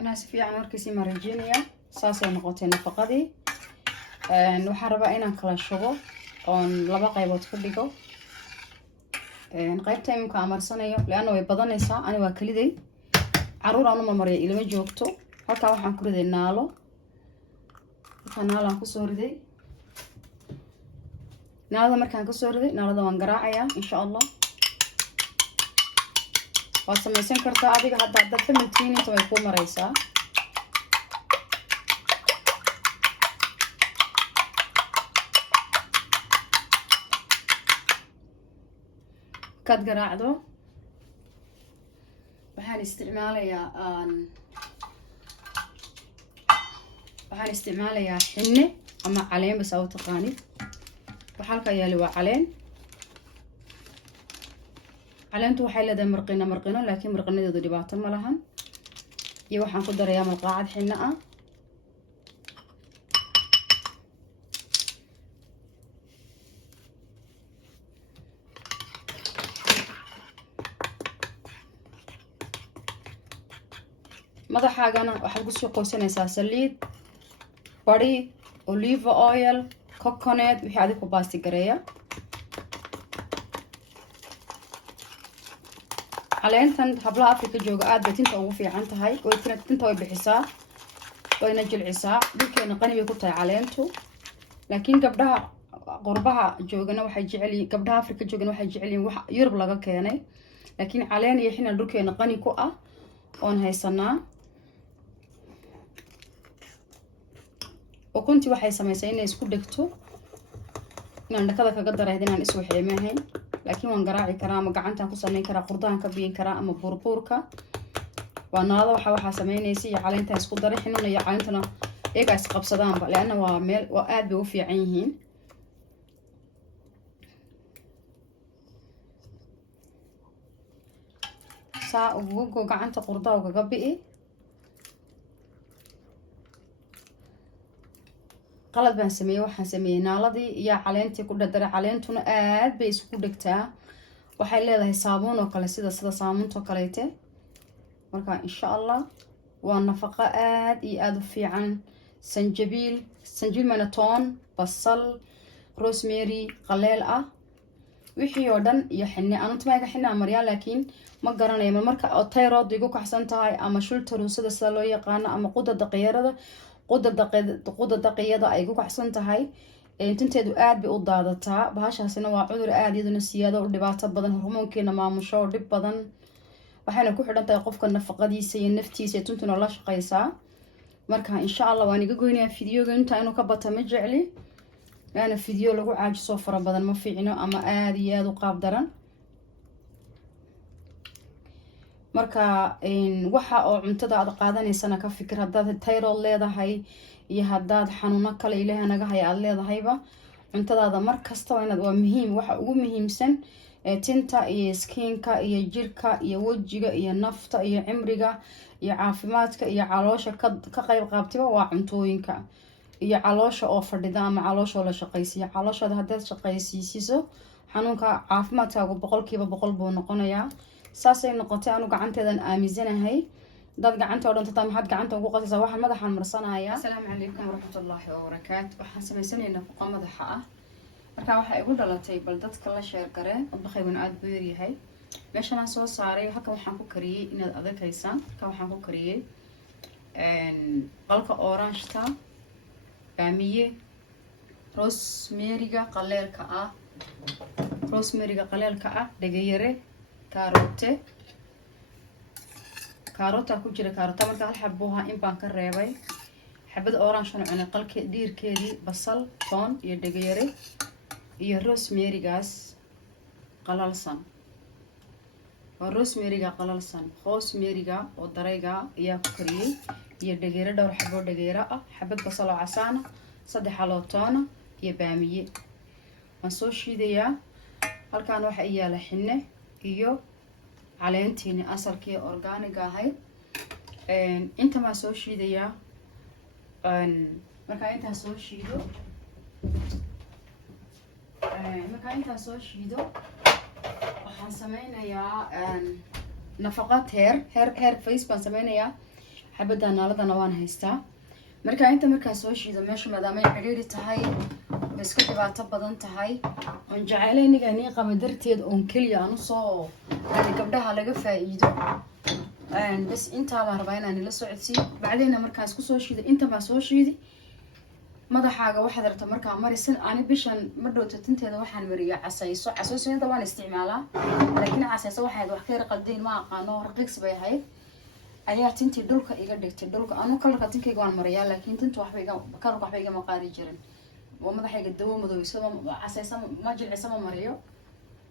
أنا سفيا عن وركسي مرجينيا ساسي نقطة نفقدي وحربا إنا كلا شغل أون لبا قيبوت كدقو قيبتا يمكن أمرسانيو لأنه يبضانيسا أنا واكليدي عرور أنا ممريا إلي ما جوجتو halka waxaan ku riday naalo aan ku soo riday naalada markaan ka soo riday naalada waan garaacayaa insha Allah waa samaysan kartaa adiga hadda familkiina inta way ku maraysaa kad garaacdo waxaan isticmaalayaa xinne ama caleen bas aad taqaanid waxa halka yaali waa caleentu waxay leedahay marqino laakiin marqinadeedu dhibaato ma lahan iyo waxaan ku darayaa malqaacad xinne ah madaxaagana waxaad ku soo qoysanaysaa saliid bari olive oil coconut wixii adiga ku baasti gareeya caleentan hablaha Afrika jooga aad bay tinta ugu fiican tahay way tinta way bixisaa wayna jilcisaa dhulkeena qani bay ku tahay caleentu laakiin gabdhaha qurbaha joogana waxay jecel yihiin gabdhaha Afrika joogana waxay jecel yihiin wax Yurub laga keenay laakiin caleen iyo xina dhulkeena qani ku ah oon haysanaa وكنت waxay samaysay inay isku dhigto inaan dhakada kaga dareedo inaan is waxeemahayn laakiin waan garaaci karaa ama gacanta ku sameyn karaa qurdaan ka biin karaa ama burburka waanaada waxa sameynaysa iyo caleenta isku daray xinuna iyo caleentana iyaga is qabsadaanba laana waa meel waa aad bay u fiican yihiin saa ugu gacanta qurdaa uga bi'i qalad baan sameeyay waxaan sameeyay naaladii iyo caleentii ku dhadharay caleentuna aad bay isku dhigtaa waxay leedahay saabuun oo kale sida saabuunta kaleete marka insha Allah waa nafaqo aad iyo aad u fiican sanjabiil manatoon basal rosemary qaleel ah wixii oo dhan iyo xinne aan inta xinna maryaa laakiin ma garanayo marka thyroid igu kaxsan tahay ama shulta ruusada sida loo yaqaan ama qudada qiyarada qudda daqiyada ay ku kaxsan tahay tinteedu aad bay u daadataa bahashaasina waa cudur aad iyaduna siyaado u dhibaato badan hormoonkeena maamusho oo dhib badan waxayna ku xidhan tahay qofka nafaqadiisa iyo naftiisa ee tuntuna la shaqaysaa marka insha Allah waan iga goynayaa fiidiyoga inta inuu ka bato ma jecli laana fiidiyo lagu caajiso fara badan ma fiicno ama aad iyo aad u qaab daran marka waxa oo cuntada aad qaadanaysana ka fikir hadaad thyroid leedahay iyo hadaad xanuuno kale Ilaahay naga hay aad leedahayba cuntadaada mar kasta waa muhiim waxa ugu muhiimsan tinta iyo skinka iyo jirka iyo wajiga iyo nafta iyo cimriga iyo caafimaadka iyo caloosha ka qayb qaabtiba waa cuntooyinka iyo caloosha oo fadhida ama caloosha oo la shaqaysiyo calooshada hadaad shaqaysiiso xanuunka caafimaadkaagu 100% buu noqonayaa saasay noqotay anu gacanteedan aamisanahay dad gacanta oo dhantaa maxad gacanta ugu qasaysaa waxaan madaxan marsanayaa assalaamu calaykum waraxmatullaahi wabarakaatuh waxaan sameysanaynaa fuqa madaxa ah marka waxa igu dhalatay bal dadka la sheer gareen badbaxayna aad buu yahay meeshan aan soo saaray halka waxaan ku kariyay inaad adagaysan halka waxaan ku kariyay qalka orange-ta baamiye rosemary-ga qaleelka ah dhagayare kaarota ku jira kaarota marka hal xabuha in baan ka reebay xabad orange oo cunay qalka dhiirkeedii basal toon iyo dhagayare iyo rosemary-gaas qalalsan waa rosemary-ga qalalsan rosemary-ga oo darayga ayaa ku kariyay iyo dhagayare dhowr xabo dhagayare ah xabad basal oo casaan 3 xaloo toon iyo baamiye waan soo shiidayaa halkaan waxa yaala xinne iyo caleentiina asalkii organic ahayd inta ma soo shiidaya marka inta soo shiido waxaan sameynayaa nafaqat hair face baan sameynayaa xabada naaladana waan haystaa marka inta markaan soo shiido meesha maadaama ay xiriiri tahay bas ka dhibaato badan tahay on jacayl aniga nii qama darteed on kaliya aan soo gabdhaha laga faa'iido bas inta baan rabaa inaan la socodsiiyo bacdina markaan isku soo shiido inta baan soo shiidi madaxaaga waxaad rabtaa markaa marisan ani bishan ma dhowto tinteeda waxaan mariyaa casayso waan isticmaalaa laakiin casayso waxaad wax ka yar qaldayn ma aqaano raqiiqs bay ahayd ayaa tintii dhulka iga dhigtay dhulka anu kalarka tinkayga waan mariyaa laakiin tinta kalarka waxba igama qaadi jirin waa madaxayga dawo madooysaba casayso ma jilciso ma mariyo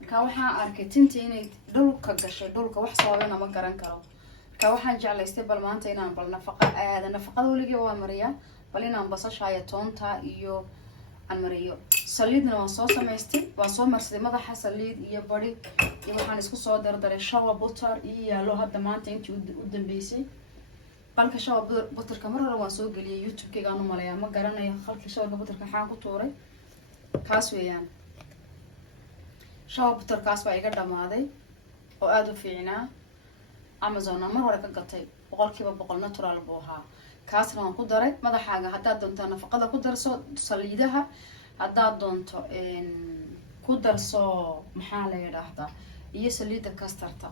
marka waxaan arkay tintii inay dhulka gashay dhulka wax sababana ma garan karo marka waxaan jeclaystay bal maanta inaan bal nafaqada weligii waan mariyaa bal inaan basashaaya toonta iyo aan mariyo saliidna waan soo samaystay waan soo marsaday madaxa saliid iyo bari iyo waxaan isku soo dardaray shawa butter iyo yaalo hadda maanta intii u dambeysay qalka shawa butterka mar hore waan soo geliyay youtube-kayga aan u maleeyaa ma garanayo qalka shawa butterka waxaan ku tuuray kaas weeyaan shawa butterkaas baa iga dhamaaday oo aada u fiicnaa amazon mar hore ka gatay 100% natural buu ahaa kaasna waan ku daray madaxaaga haddaad doonto nafaqada ku darso saliidaha haddaad doonto ku darso maxaa la yiraahdaa iyo saliida kastarta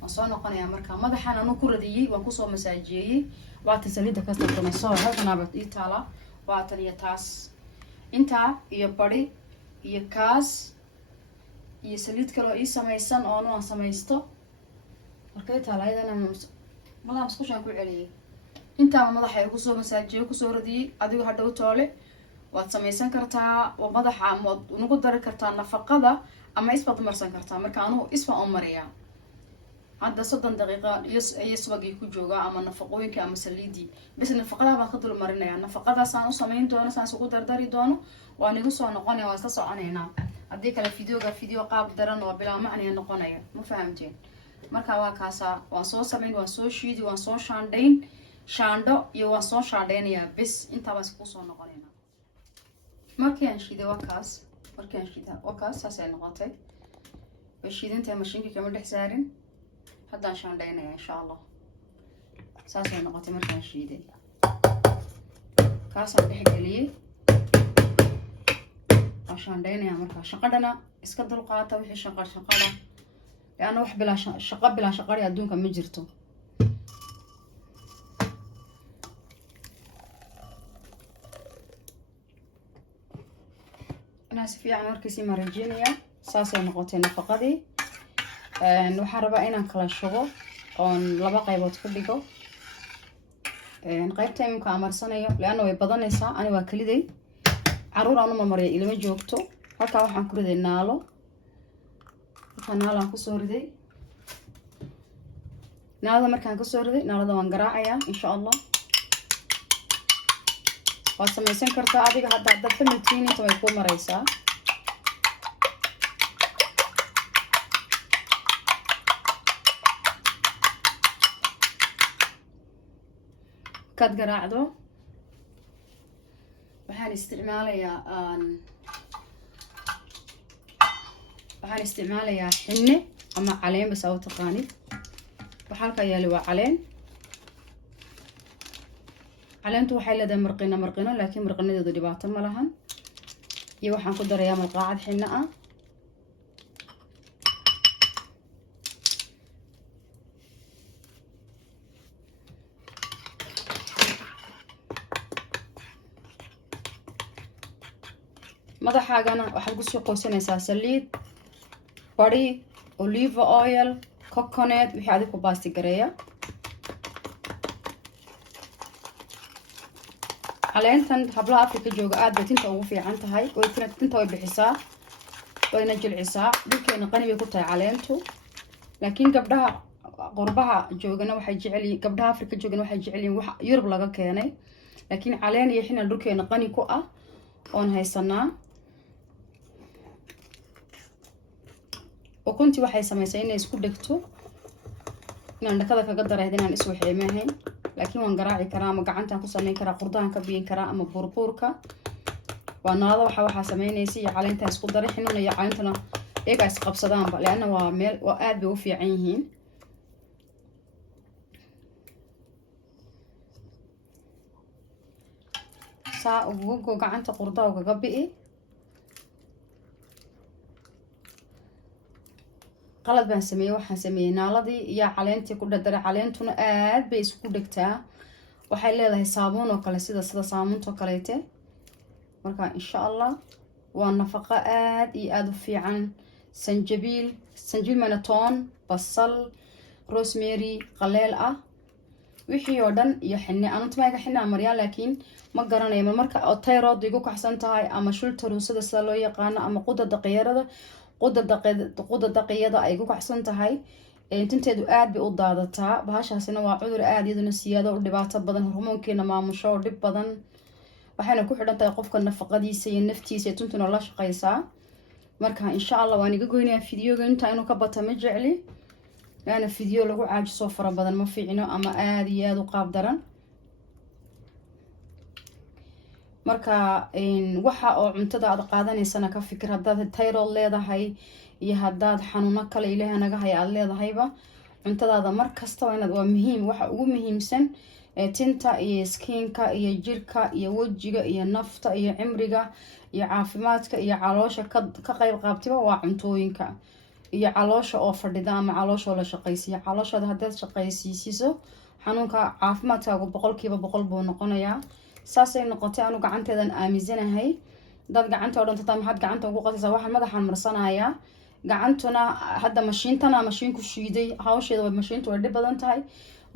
waan soo noqonayaa markaa madaxaan anu ku radiyay waan ku soo masaajiyay waata saliida kastarta soo halkanaaba ii taala waatan iyo taas inta iyo bari iyo kaas iyo saliid kale oo ii samaysan oo aan samaysto markay taalaydana madam isku shan ku celiyay inta madaxa ay ku soo masaajiyo ku soo radiyay adigu hadhow toole waad samaysan kartaa oo madaxa ama ugu dari kartaa nafaqada ama isbaad marsan kartaa marka anu isba oo mariya hadda 30 daqiiqo iyo subagii ku jooga ama nafaqooyinka ama saliidi bas nafaqada baan ka dul marinaya nafaqadaas aan u sameyn doono saan ugu dardari doono waan igu soo noqonaya waan iska soconaynaa haddii kale video qaab daran oo bilaa macna noqonaya ma fahamteen marka waa kaasa waan soo sameyn waan soo shiidi waan soo shaandhayn shaandho iyo waan soo shaandhaynayaa bis inta baan isku soo noqonaynaa markii aan shiiday waa kaas saasay noqotay way shiidinta mashiinka kama dhex saarin haddaan shaandhaynaya insha allah saasay noqotay markaan shiiday kaasaan dhex geliyey waan shaandhaynaya markaa shaqadhana iska dulqaata wixii shaqada leanna wax bilaa shaqadhi adduunka ma jirto si fiican markiisii marajinaya saasay noqotay nafaqadii waxaan rabaa inaan kala shubo oon laba qaybood ku dhigo qaybta imika amarsanayo leanna way badanaysaa ani waa kaliday caruur aan u marmariya ilama joogto halkaa waxaan ku riday naalo halkaa naalaan kusoo riday naalada markaan kasoo riday naalada waan garaacayaa insha allah waad samaysan kartaa adiga hadda haddaad ka midkiin inta way kuu maraysaa kaad garaacdo waxaan isticmaalayaa xinne ama caleen bas aad taqaanid waxa halka yaali waa caleentu waxay leedahay marqino laakiin marqinadeedu dhibaato ma lahan iyo waxaan ku darayaa malqaacad xinna ah madaxaagana waxaad ku soo qoysanaysaa saliid bari olive oil coconut wixii adiga ku baasti gareeya caleentan hablaha Afrika jooga aad bay tinta ugu fiican tahay way tinta way bixisaa wayna jilcisaa dhulkeena qani bay ku tahay caleentu laakiin gabdhaha qurbaha joogana waxay jecel yihiin gabdhaha Afrika joogana waxay jecel yihiin wax Yurub laga keenay laakiin caleen iyo xina dhulkeena qani ku ah oon haysanaa ukunti waxay samaysay inay isku dhigto inaan dhakada kaga daray inaan is waxeemahayn laakiin waan garaaci karaa ama gacantaan ku sameyn karaa qurdaan ka biin karaa ama burburka waa naalada waxa sameynaysa iyo caleenta isku daray xinuna iyo caleentana iyaga is qabsadaanba leena waa meel waa aad bay u fiican yihiin saa ugu go gacanta qurda ugaga bi'i qalad baan sameeyay waxaan sameeyay naaladii iyo caleentii ku dhadara caleentuna aad bay isku dhigtaa waxay leedahay saabuun oo kale sida saamuunta kaleete marka insha Allah waa nafaqo aad iyo aad u fiican sanjabiil manatoon basal rosemary qaleel ah wixii oo dhan iyo xinne aan inta xinna maryaa laakiin ma garanayo marka oo thyroid igu kaxsan tahay ama shulta ruusada sida loo yaqaan ama quda daqiyada ay igu kaxsan tahay tinteedu aad bay u daadataa bahashaasina waa cudur aad iyaduna siyaado u dhibaato badan hormoonkeena maamusho oo dhib badan waxayna ku xidhan tahay qofka nafaqadiisa iyo naftiisa tuntuna la shaqaysaa marka insha Allah waan iga goynayaa fiidiyoga inta inuu ka bato ma jecli yaana fiidiyo lagu caajiso fara badan ma fiicino ama aad iyo aad u qaab daran marka waxa oo cuntada aad qaadanaysana ka fikir hadaad thyroid leedahay iyo hadaad xanuuno kale ilaahay naga haya aad leedahayba cuntadaada mar kasta waa muhiim waxa ugu muhiimsan tinta iyo skinka iyo jirka iyo wajiga iyo nafta iyo cimriga iyo caafimaadka iyo caloosha ka qayb qaabtiba waa cuntooyinka iyo caloosha oo fadhida ama caloosha oo la shaqaysiyo calooshaada hadaad shaqaysiisiso xanuunka caafimaadkaagu 100% buu noqonayaa saasay noqotay anu gacanteedan aaminsanahay dad gacanta oo dhan tataa maxaad gacanta ugu qasaysaa waxaan madaxan marsanayaa gacantuna hadda mashiinku shiiday hawsheeda way mashiintu way dhib badan tahay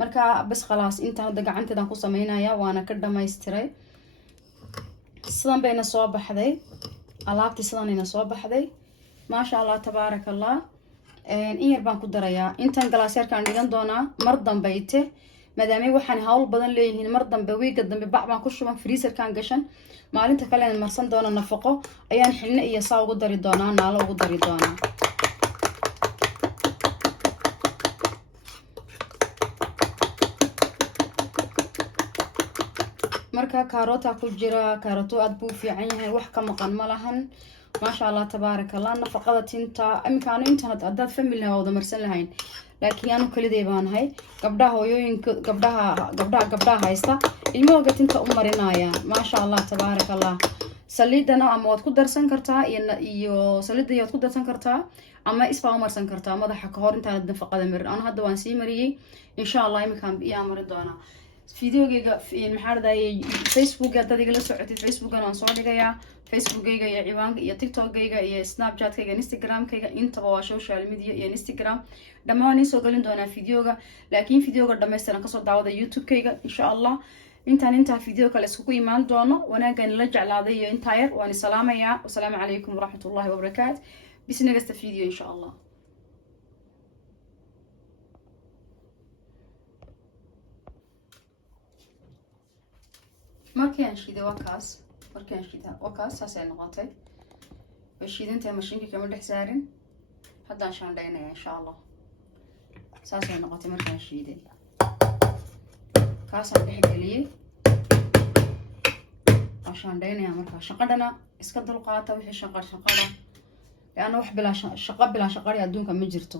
marka bas khalaas inta hadda gacanteedan ku sameynaya waana ka dhammaystiray sidan bayna soo baxday alaabtii sidanayna soo baxday maasha Allah tabaaraka Allah in yar baan ku darayaa intan galaaseerkaan dhigan doonaa mar dambayte maadaama waxaan hawl badan leeyihiin mar dambe wiiga dambe bac baan ku shuban freezerkan gashan maalinta kale aan marsan doona nafaqo ayaan xilna iyo saa ugu dari doonaa naalo ugu dari doonaa marka kaarota ku jira kaaroto aad buu fiican yahay wax ka maqan ma lahan maasha Allah tabaaraka Allah nafaqada tinta imkaano inta hadaad family wada marsan lahayn laakiin aanu kaliday baan hay gabdhaha hooyooyinka gabdhaha haysta ilmahooga tinta u marinayaan maasha Allah tabaaraka Allah saliidana ama waad ku darsan kartaa iyo saliidda waad ku darsan kartaa ama isbaa u marsan kartaa madaxa ka hor intaanad nafaqada marin aan hadda waan sii mariyay insha Allah iminkaan biyaa marin doonaa fiidiyogayga maxaa radayay Facebook haddaad igala socotid Facebookana waan soo dhigayaa Facebookayga iyo ciwaanka iyo TikTokayga iyo Snapchatkayga Instagramkayga intaba waa social media iyo Instagram dhammaan soo galin doonaa fiidiyoga laakiin fiidiyoga dhammaystiran kasoo daawada YouTube-kayga insha Allah inta fiidiyo kale isku imaan doono wanaagan la jeclaaday iyo inta yar waan salaamayaa wassalaamu calaykum waraxmatullaahi wabarakaatuh bis next video insha Allah markaan shiiday wakaas saasay noqotay shiidinta mashiinka kama dhex saarin haddaan shaandhaynaya insha Allah saasay noqotay markaan shiiday kaasaan dhex geliyay waan shaandhaynaya markaa shaqadhana iska dulqaata wixii shaqada leanna wax bilaa shaqari adduunka ma jirto